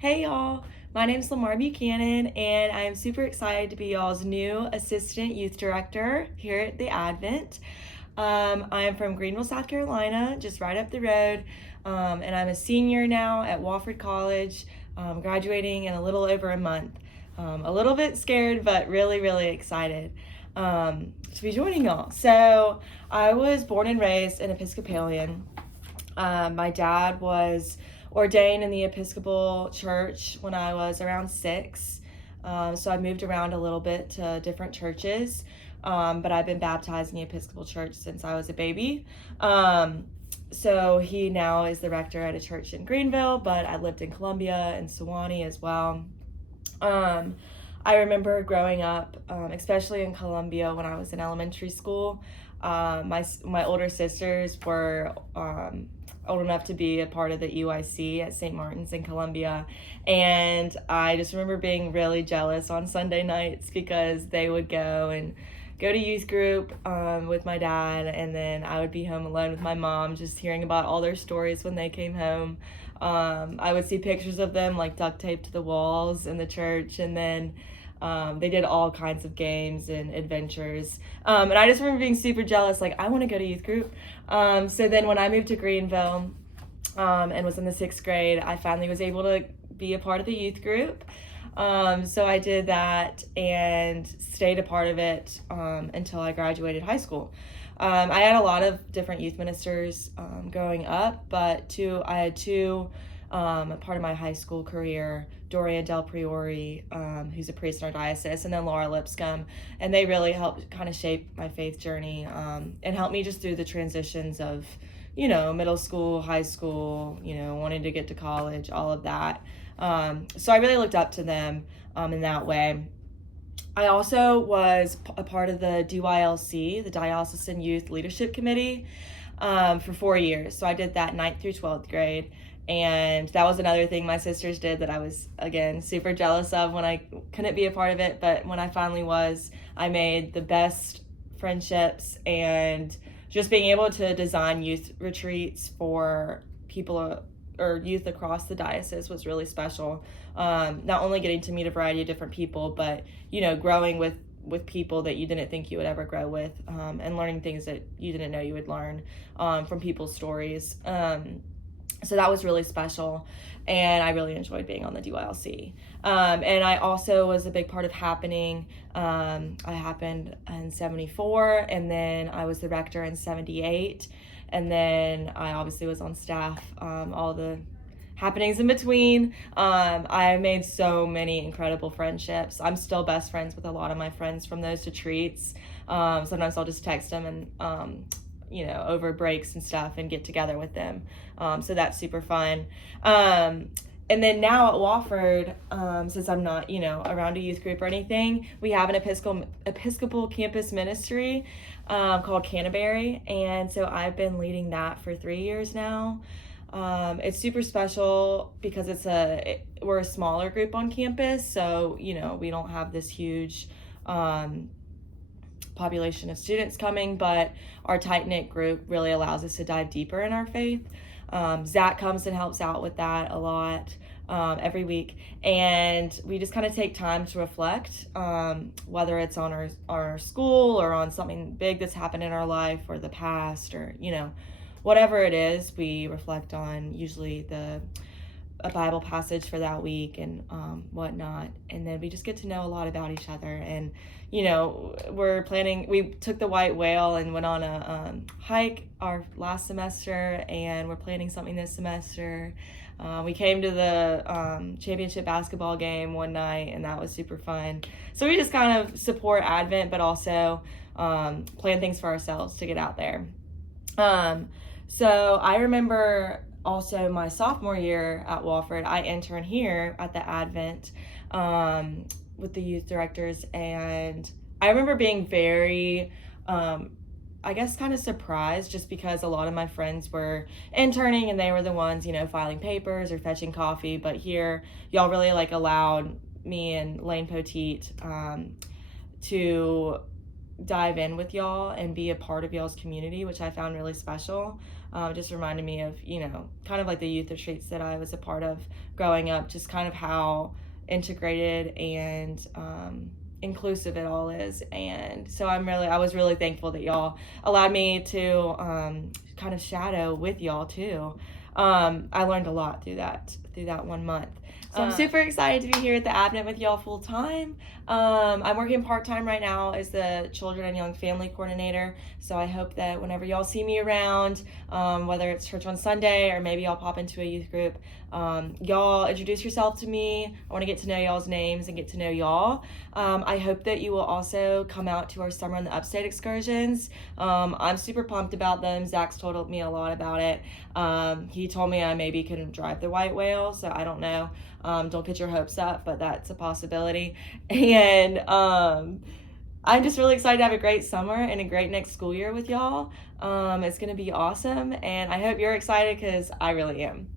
Hey y'all, my name's Lamar Buchanan, and I am super excited to be y'all's new Assistant Youth Director here at the Advent. I am from Greenville, South Carolina, just right up the road, and I'm a senior now at Wofford College, graduating in a little over a month. A little bit scared, but really, really excited to be joining y'all. So, I was born and raised an Episcopalian. My dad was ordained in the Episcopal Church when I was around 6. So I moved around a little bit to different churches, but I've been baptized in the Episcopal Church since I was a baby. So he now is the rector at a church in Greenville, but I lived in Columbia and Sewanee as well. I remember growing up, especially in Columbia when I was in elementary school. My older sisters were old enough to be a part of the EYC at St. Martin's in Columbia, and I just remember being really jealous on Sunday nights because they would go to youth group with my dad, and then I would be home alone with my mom, just hearing about all their stories when they came home. I would see pictures of them like duct taped to the walls in the church, and then they did all kinds of games and adventures. And I just remember being super jealous, like, I want to go to youth group. So then when I moved to Greenville and was in the 6th grade, I finally was able to be a part of the youth group. So I did that and stayed a part of it until I graduated high school. I had a lot of different youth ministers growing up, but I had two part of my high school career, Dorian Del Priori, who's a priest in our diocese, and then Laura Lipscomb, and they really helped kind of shape my faith journey and help me just through the transitions of, middle school, high school, wanting to get to college, all of that. So I really looked up to them in that way. I also was a part of the DYLC, the Diocesan Youth Leadership Committee, for 4 years. So I did that 9th through 12th grade. And that was another thing my sisters did that I was, again, super jealous of when I couldn't be a part of it. But when I finally was, I made the best friendships, and just being able to design youth retreats for people or youth across the diocese was really special. Not only getting to meet a variety of different people, but, growing with people that you didn't think you would ever grow with, and learning things that you didn't know you would learn from people's stories. So that was really special, and I really enjoyed being on the DYLC. And I also was a big part of Happening. I happened in 74, and then I was the rector in 78, and then I obviously was on staff all the happenings in between. I made so many incredible friendships. I'm still best friends with a lot of my friends from those retreats. Sometimes I'll just text them and over breaks and stuff and get together with them. So that's super fun. And then now at Wofford, since I'm not, around a youth group or anything, we have an Episcopal campus ministry called Canterbury. And so I've been leading that for 3 years now. It's super special because we're a smaller group on campus. So, we don't have this huge population of students coming, but our tight-knit group really allows us to dive deeper in our faith. Zach comes and helps out with that a lot every week, and we just kind of take time to reflect, whether it's on our school or on something big that's happened in our life or the past, or whatever it is. We reflect on usually a Bible passage for that week and whatnot, and then we just get to know a lot about each other. And we took the white whale and went on a hike our last semester, and we're planning something this semester. We came to the championship basketball game one night, and that was super fun. So we just kind of support Advent, but also plan things for ourselves to get out there. So I remember also my sophomore year at Wofford, I interned here at the Advent with the youth directors, and I remember being very, I guess, kind of surprised, just because a lot of my friends were interning and they were the ones, filing papers or fetching coffee, but here y'all really allowed me and Lane Poteet to dive in with y'all and be a part of y'all's community, which I found really special. Just reminded me of, kind of like the youth retreats that I was a part of growing up, just kind of how integrated and inclusive it all is. And so I was really thankful that y'all allowed me to kind of shadow with y'all too. I learned a lot through that 1 month. So I'm super excited to be here at the Advent with y'all full time. I'm working part time right now as the Children and Young Family Coordinator. So I hope that whenever y'all see me around, whether it's church on Sunday or maybe I'll pop into a youth group, y'all introduce yourself to me. I want to get to know y'all's names and get to know y'all. I hope that you will also come out to our Summer in the Upstate excursions. I'm super pumped about them. Zach's told me a lot about it. He told me I maybe couldn't drive the white whale, so I don't know. Don't get your hopes up, but that's a possibility. And I'm just really excited to have a great summer and a great next school year with y'all. It's going to be awesome, and I hope you're excited because I really am.